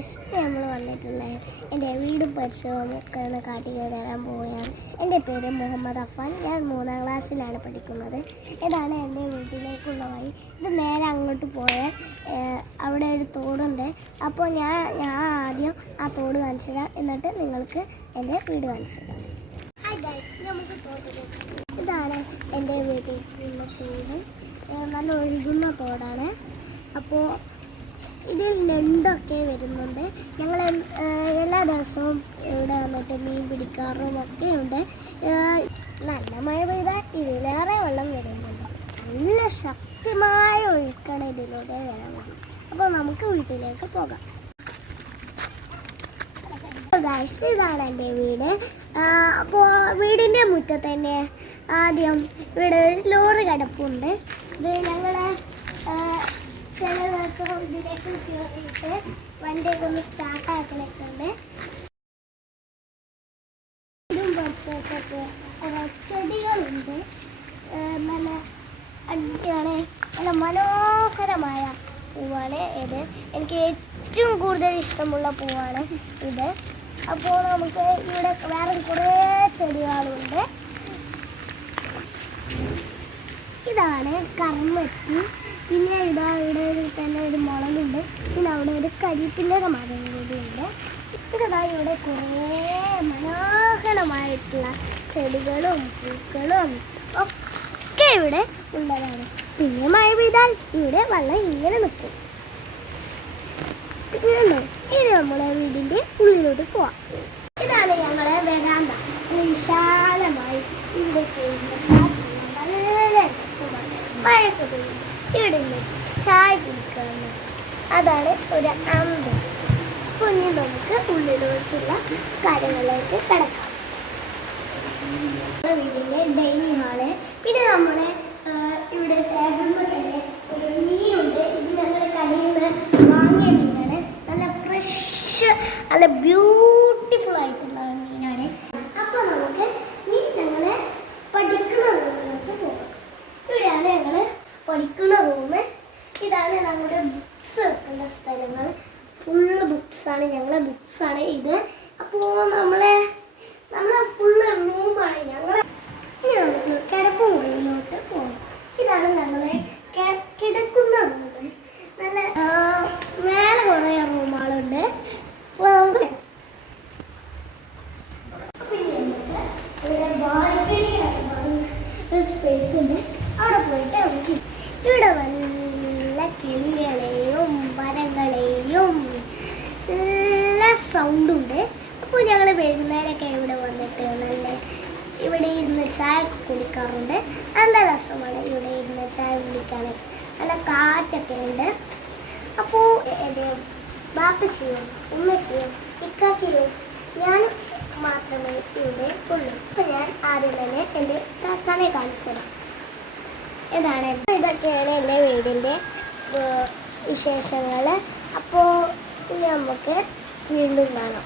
Guys, നമ്മൾ വന്നിട്ടുള്ളത് എൻ്റെ വീടും പരിസരവും ഒക്കെ ഒന്ന് കാട്ടി തരാൻ പോവുകയാണ്. എൻ്റെ പേര് മുഹമ്മദ് അഫാൻ. ഞാൻ 3ാം ക്ലാസ്സിലാണ് പഠിക്കുന്നത്. ഇതാണ് എൻ്റെ വീട്ടിലേക്കുള്ള വഴി. ഇത് നേരെ അങ്ങോട്ട് പോയാൽ അവിടെ ഒരു തോടുണ്ട്. അപ്പോൾ ഞാൻ ആദ്യം ആ തോട് കാണിച്ചു തരാം, എന്നിട്ട് നിങ്ങൾക്ക് എൻ്റെ വീട് കാണിച്ചു തരാം. ഹായ് ഗൈസ്, നമുക്ക് തോട്ടിലേക്ക്. ഇതാണ് എൻ്റെ വീട്ടിലുള്ള തോട്. നല്ല ഒഴുകുന്ന തോടാണ്. അപ്പോൾ ഇതിൽ ഞണ്ടൊക്കെ വരുന്നുണ്ട്. ഞങ്ങൾ എല്ലാ ദിവസവും ഇവിടെ വന്നിട്ട് മീൻ പിടിക്കാറും ഒക്കെ ഉണ്ട്. നല്ല മഴ പെയ്താൽ ഇതിലേറെ വെള്ളം വരുന്നുണ്ട്. നല്ല ശക്തമായ ഒഴുക്കാണ് ഇതിലൂടെ വരാൻ മതി. അപ്പോൾ നമുക്ക് വീട്ടിലേക്ക് പോകാം. ഗൈസ്, ഇതാണ് എൻ്റെ വീട്. അപ്പോൾ വീടിൻ്റെ മുറ്റത്ത് തന്നെ ആദ്യം ഇവിടെ ഒരു ലോറി കിടപ്പുണ്ട്. ഇത് ഞങ്ങളെ ചില ദിവസം ഇതിലേക്ക് കയറിയിട്ട് വണ്ടിയൊക്കെ ഒന്ന് സ്റ്റാർട്ടാക്കണൊക്കെയുണ്ട്. ഇതും പുറത്തേക്കൊക്കെ ചെടികളുണ്ട്. നല്ല അടിപൊളിയാണ്. നല്ല മനോഹരമായ പൂവാണ് ഇത്. എനിക്ക് ഏറ്റവും കൂടുതൽ ഇഷ്ടമുള്ള പൂവാണ് ഇത്. അപ്പോൾ നമുക്ക് ഇവിടെ വേറെ കുറേ ചെടികളുണ്ട്. ഇതാണ് കർമ്മത്തി. പിന്നെ ഇവിടെ തന്നെ ഒരു മുളകുണ്ട്. പിന്നെ അവിടെ ഒരു കരിപ്പിൻ്റെ മരം കൂടിയുണ്ട്. ഇവിടെ കുറേ മനോഹരമായിട്ടുള്ള ചെടികളും പൂക്കളും ഒക്കെ ഇവിടെ ഉള്ളതാണ്. പിന്നെ മഴ പെയ്താൽ ഇവിടെ വെള്ളം ഇങ്ങനെ നിൽക്കും. ഇനി നമ്മളെ വീടിൻ്റെ ഉള്ളിലോട്ട് പോവാം. ഇതാണ് ഞങ്ങളെ വരാന്ത. വിശാലമായി ഇവിടെ നല്ല രസമാണ്. മഴയൊക്കെ പെയ്യും. ഇവിടെ നിന്ന് ചായ കുടിക്കാറുണ്ട്. അതാണ് ഒരു ആംബസ്. കുഞ്ഞു നമുക്ക് ഉള്ളിലോട്ടുള്ള കാര്യങ്ങളിലേക്ക് കിടക്കാം. വീടിൻ്റെ ഡൈനിങ് ഹാള്. പിന്നെ നമ്മുടെ ഇവിടെ ടേബിളിൽ തന്നെ ഒരു മീനുണ്ട്. ഇത് ഞങ്ങൾ കടയിൽ നിന്ന് വാങ്ങിയ മീനാണ്. നല്ല ഫ്രഷ്, നല്ല ബ്യൂട്ടിഫുൾ ആയിട്ടുള്ള മീനാണ്. അപ്പോൾ നമുക്ക് ഞങ്ങൾ പഠിക്കുന്ന റൂമിലോട്ട് പോകാം. ഇവിടെയാണ് ഞങ്ങൾ പഠിക്കുന്ന റൂം. ഇതാണ് നമ്മുടെ ബുക്സ് വെക്കുന്ന സ്ഥലങ്ങൾ. ഫുള്ള് ബുക്സാണ്, ഞങ്ങളെ ബുക്സാണ് ഇത്. അപ്പോൾ നമ്മളെ ഫുള്ള് റൂമാണ്. ഇനി നമുക്ക് കിടപ്പ് മുറിയിലോട്ട് പോകാം. ഇതാണ് നമ്മളെ കിടക്കുന്ന റൂം. നല്ല മേലെ കുറേ റൂമുകളുണ്ട്. അപ്പോൾ നമുക്ക് ഇവിടെ ബാൽക്കണി സ്പേസ് ഉണ്ട്. അവിടെ പോയിട്ട് നമുക്ക് ഇവിടെ നല്ല കിളികളെയും മരങ്ങളെയും എല്ലാ സൗണ്ടുണ്ട്. അപ്പോൾ ഞങ്ങൾ വൈകുന്നേരമൊക്കെ ഇവിടെ വന്നിട്ട് ഇവിടെ ഇരുന്ന് ചായ കുടിക്കാറുണ്ട്. നല്ല രസമാണ് ഇവിടെ ഇരുന്ന് ചായ കുടിക്കാനൊക്കെ. നല്ല കാറ്റൊക്കെ ഉണ്ട്. അപ്പോൾ എൻ്റെ ബാപ്പച്ചിയും ഉമ്മച്ചിയും ഇക്കാക്കിയും ഞാൻ മാത്രമേ ഇവിടെ ഉള്ളൂ. അപ്പോൾ ഞാൻ ആദ്യം തന്നെ എൻ്റെ കാക്കാനെ കാണിച്ചു തരാം. ഇതൊക്കെയാണ് എൻ്റെ വീടിൻ്റെ വിശേഷങ്ങൾ. അപ്പോൾ നമുക്ക് വീണ്ടും കാണാം.